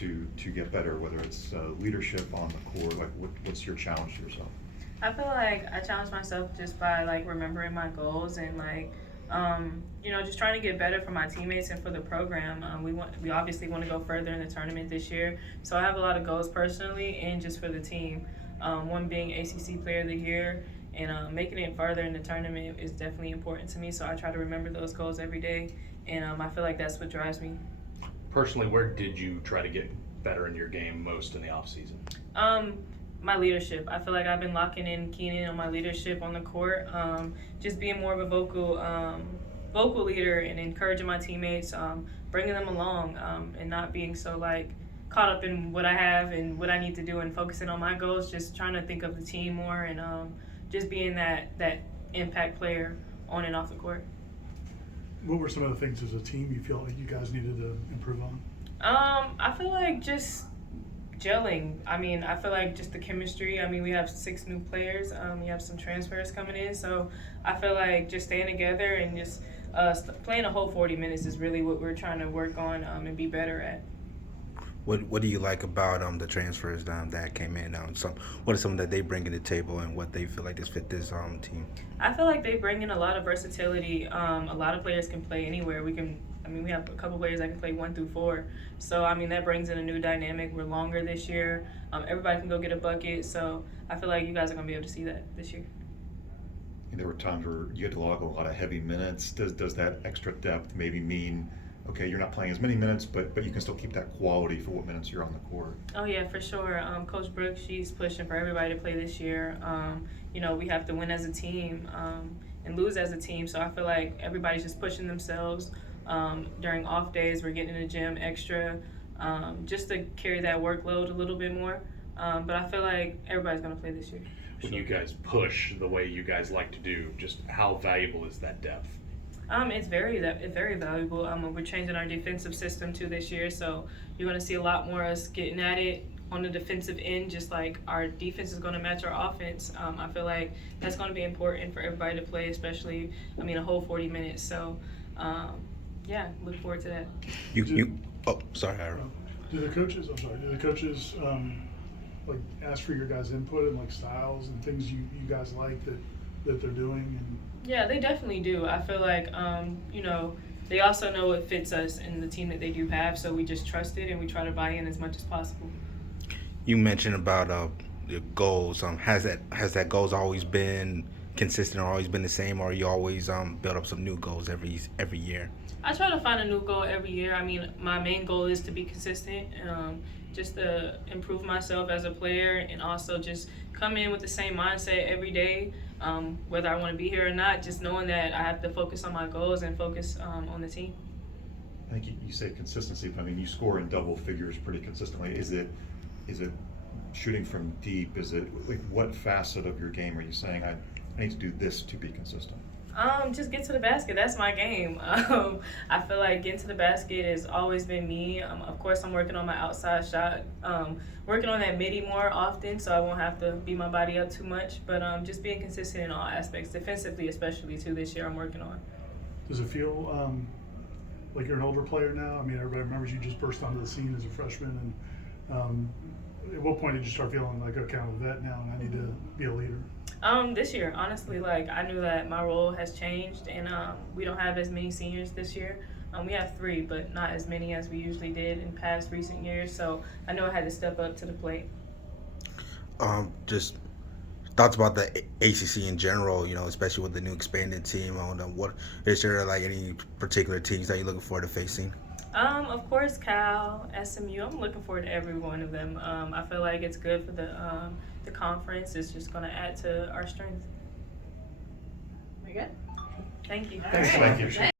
to get better, whether it's leadership on the court? Like, what's your challenge to yourself? I feel like I challenge myself just by like remembering my goals and like just trying to get better for my teammates and for the program. We obviously want to go further in the tournament this year, so I have a lot of goals personally and just for the team. One being ACC Player of the Year, and making it farther in the tournament is definitely important to me. So I try to remember those goals every day, and I feel like that's what drives me. Personally, where did you try to get better in your game most in the off season? My leadership. I feel like I've been keying in on my leadership on the court. Just being more of a vocal leader and encouraging my teammates, bringing them along, and not being so like caught up in what I have and what I need to do and focusing on my goals. Just trying to think of the team more and just being that impact player on and off the court. What were some of the things as a team you feel like you guys needed to improve on? I feel like just gelling. I mean, I feel like just the chemistry. I mean, we have 6 new players. We have some transfers coming in, so I feel like just staying together and just playing a whole 40 minutes is really what we're trying to work on and be better at. What do you like about the transfers that came in? What are some that they bring to the table and what they feel like fit this team? I feel like they bring in a lot of versatility. A lot of players can play anywhere. We have a couple players that can play 1 through 4. So, that brings in a new dynamic. We're longer this year. Everybody can go get a bucket. So, I feel like you guys are going to be able to see that this year. There were times where you had to log a lot of heavy minutes. Does that extra depth maybe mean, okay, you're not playing as many minutes, but you can still keep that quality for what minutes you're on the court? Oh, yeah, for sure. Coach Brooks, she's pushing for everybody to play this year. We have to win as a team and lose as a team. So, I feel like everybody's just pushing themselves. During off days, we're getting in the gym extra just to carry that workload a little bit more. But I feel like everybody's going to play this year. When you guys push the way you guys like to do, just how valuable is that depth? It's very valuable. We're changing our defensive system too this year, so you're going to see a lot more us getting at it on the defensive end, just like our defense is going to match our offense. I feel like that's going to be important for everybody to play, especially, a whole 40 minutes. So, look forward to that. Sorry, Aaron. Do the coaches ask for your guys' input and like styles and things you guys like that they're doing? And Yeah, they definitely do. I feel like they also know what fits us and the team that they do have, so we just trust it and we try to buy in as much as possible. You mentioned about the goals. Has that goals always been consistent or always been the same, or you always build up some new goals every year? I try to find a new goal every year. My main goal is to be consistent, just to improve myself as a player, and also just come in with the same mindset every day, whether I want to be here or not, just knowing that I have to focus on my goals and focus on the team. I think you say consistency, but you score in double figures pretty consistently. Is it shooting from deep? Is it like what facet of your game are you saying I need to do this to be consistent? Just get to the basket. That's my game. I feel like getting to the basket has always been me. Of course, I'm working on my outside shot, working on that midi more often, so I won't have to beat my body up too much. But just being consistent in all aspects, defensively especially too. This year, I'm working on. Does it feel like you're an older player now? Everybody remembers you just burst onto the scene as a freshman, and at what point did you start feeling like, okay, I'm a vet now and I need to be a leader? This year, honestly, I knew that my role has changed, and we don't have as many seniors this year. We have 3, but not as many as we usually did in past recent years. So I know I had to step up to the plate. Just thoughts about the ACC in general, especially with the new expanded team. What is there any particular teams that you're looking forward to facing? Of course, Cal, SMU. I'm looking forward to every one of them. I feel like it's good for the conference. It's just going to add to our strength. We good? Thank you. Thank you.